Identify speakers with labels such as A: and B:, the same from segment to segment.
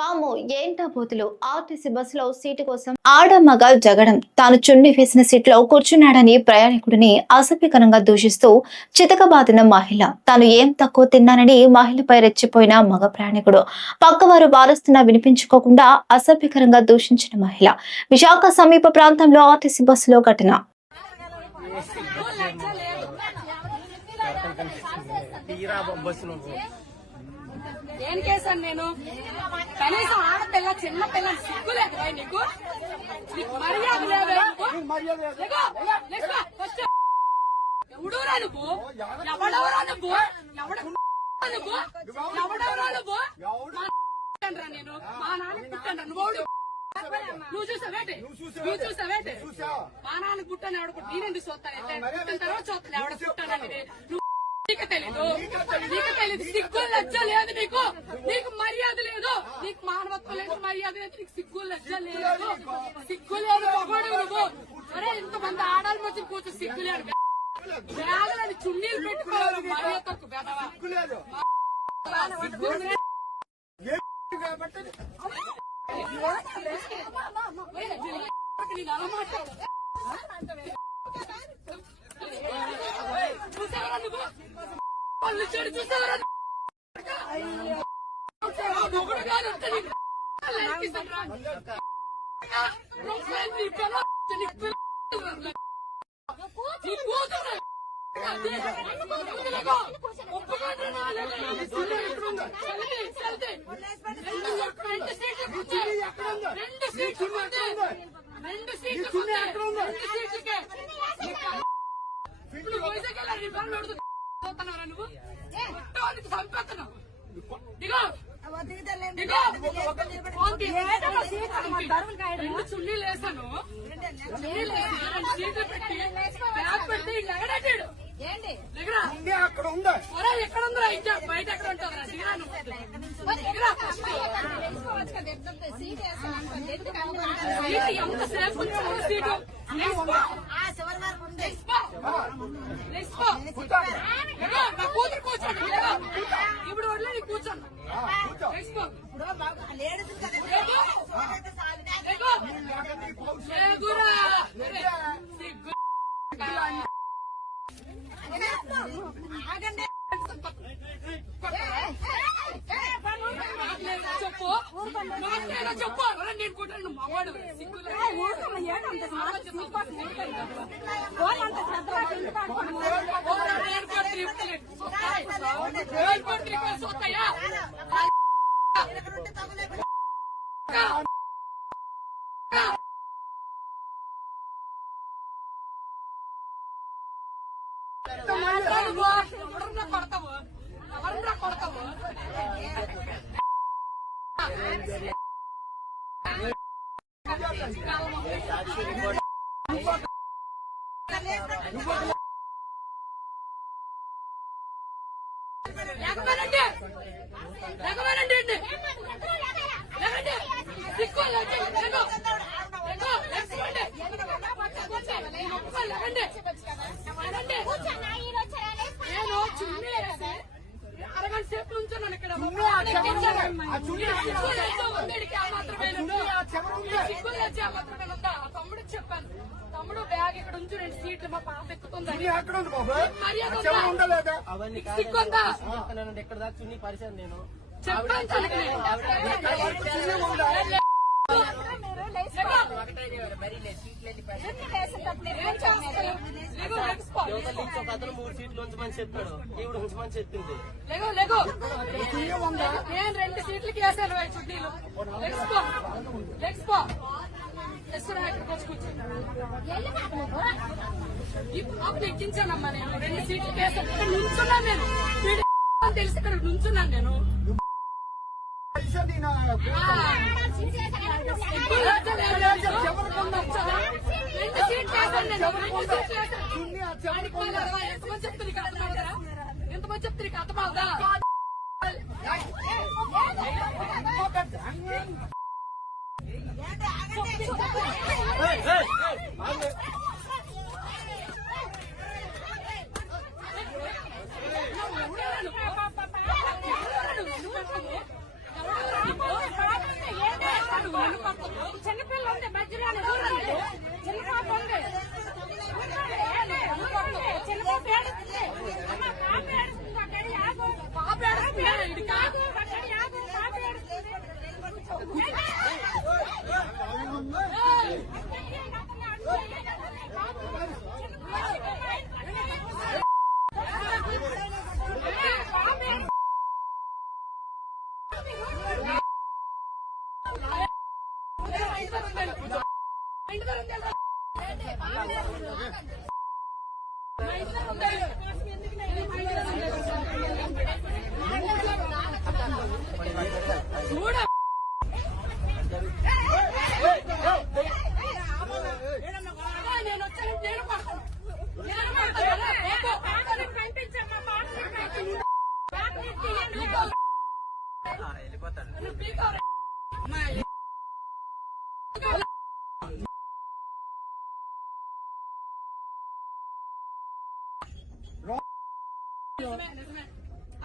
A: వాము ఏంటా పోతులు ఆర్టీసీ బస్సులో సీటు కోసం ఆడ మగ జగడం. తాను చుండి వేసిన సీట్లో కూర్చున్నాడని ప్రయాణికుడిని అసభ్యకరంగా దూషిస్తూ చితకబాదిన మహిళ. తాను ఏం తక్కువ తిన్నానని మహిళపై రెచ్చిపోయిన మగ ప్రయాణికుడు. పక్కవారు వారస్తున్నా వినిపించుకోకుండా అసభ్యకరంగా దూషించిన మహిళ. విశాఖ సమీప ప్రాంతంలో ఆర్టీసీ బస్సులో ఘటన.
B: తీరా బస్సు
C: ఏం చేశాను నేను? కనీసం ఆడపిల్ల చిన్న పిల్ల సిగ్గులేదు నీకు. నీకు మర్యాద లేదా. ఎవడురా నువ్వు? ఎవడెవరా నువ్వు? ఎవడ నువ్వు? ఎవడెవరా నేను. మా నాన్న పుట్టాను నువ్వు? నువ్వు చూసావేటి నువ్వు చూసావేటి మా నాన్న పుట్టాను ఎవడ నేనెందుకు చూస్తానంటే పుట్టిన తర్వాత చూస్తాను. ఎవడ నీకు తెలీదు. నీకు తెలీదు. సిగ్గు లజ్జ లేదు నీకు. నీకు మర్యాద లేదు. నీకు మానవత్వం లేదు మర్యాద లేదు. నీకు సిగ్గు లజ్జ లేదు. సిగ్గు లేదు పొగడు నువ్వు. అరే ఇంతమంది ఆడాలి మధ్య కూర్చో సిగ్గు లేదు వేలని చున్నీలు పెట్టుకోవాలి మర్యాద తక్కువ బెదవా. సిగ్గు లేదు. నేను అలా మాట్లాడు. చూసావరా నువ్వు? పళ్ళు చెడు చూసావరా నువ్వు? ఆ మొగుడు గారు ఉంటే నీకు నరికిస్తానురా. నువ్వే నీ పిల్ల, నీ పిల్ల. నీ కూతురు. అది. ఒప్పుకోలేకో. ఒప్పుకోండి నా లేదు. నీ పిల్ల ఎక్కడుందో? చల్లి, చల్లి. రెండు రెండు సీట్లు కూర్చో. రెండు సీట్లు కూర్చో. రెండు సీట్లు కూర్చో. రెండు సీట్లకే. ఇప్పుడు వైజాగ్ వెళ్ళాలి, నువ్వు? చంపేస్తున్నావు. దిగో. రెండు చున్నీలు వేసాను. సీట్లు పెట్టి బ్యాగ్. దిగరా.
B: అక్కడ ఉందా
C: ఎక్కడ ఉందిరా? ఇంకా బయట ఎక్కడ ఫస్ట్. సీటు ఎంతసేపు ఉంచావు సీటు లేచిపో. లేచిపో. లేచిపో. లేగో, నా కూతురు కూర్చోండి ఇప్పుడు వదిలే కూర్చోండి చెప్పు చెప్పు నేను కూడా మగవాడు సిగ్గు మాట్లాడు. ఎవరన్నా కొడతావు లేకపోయినండి లేకపోయినండి సిక్కు లేకో లేకో లేకపోండి లేకండి నేను చున్నీ వేసి అరగంట సేపు నుంచున్నాను ఇక్కడ
B: ఆ చున్నీ ఆ
C: సిగ్గు లేదు, ఉండేడికి ఆ మాత్రమే ఉందా? సిగ్గు లేదు, ఆ మాత్రమే ఉందా? ఆ తమ్ముడికి చెప్పాను తమ్ముడు బ్యాగ్ ఇక్కడ ఉంచు రెండు సీట్లు మా పాప ఎక్కుతుందని.
B: అక్కడ ఉంది బాబు.
C: మర్యాద?
B: ఉండలేదా?
D: అవన్నీ ఎక్కడ దాకా చున్నీ పరిచాను నేను. అతను మూడు సీట్లు ఉంచమని చెప్పాడు. ఈవిడ ఉంచమని చెప్పింది
C: లేగు, లేగు. నేను రెండు సీట్లకి వేసాను చుట్టీలు లెగ్స్పో లెగ్స్పో లెగ్స్రా ఇక్కడికి పాపను ఎక్కించానమ్మా నేను. రెండు సీట్లు ఇక్కడ నుంచున్నాను నేను. తెలిసి? ఇక్కడ నుంచున్నాను నేను. ఇప్పుడు. రెండు సీట్లు వేసాను నేను. రెండు సీట్లు వేసాను. ఎంతమంది చెప్తే నీకు అర్థమవుతుందా ఎంతమంది చెప్తే నీకు అర్థమవుదా ఎవరు చూడ నేను వచ్చాను నేను పడతాను నేను పడతాను కనిపించమ్మా వెళ్ళిపోతాను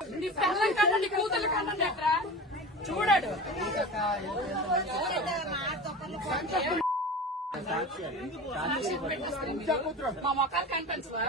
C: నీ పిల్లల కన్నా నీ కూతుల కన్నా మా మొక్కలు కనిపించవా?